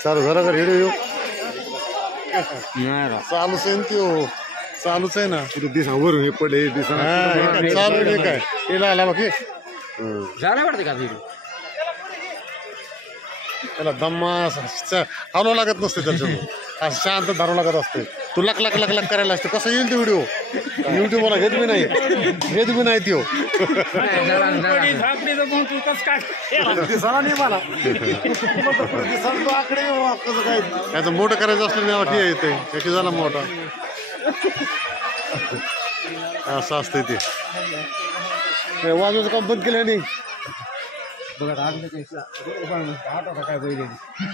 चालू झाला का रेडिओ चालूच आहे त्यो चालूच आहे ना तुला दिसा वरून हे पडे दिसा चालू आहे काय याला आला बाकी झालं वाटतं का त्याला दम्मा हलवा लागत नसते त्याच्यातून असं शांत धरावं लागत असते तू लक लक लक लक करायला असते कसं येईल ते व्हिडिओ युट्यूबला घेत बी नाही त्यो त्याचं मोठं करायचं असलं नाही वाटी येते त्याची झाला मोठा असं असतंय ते वाजवायचं काम बंद केलं नाही बघा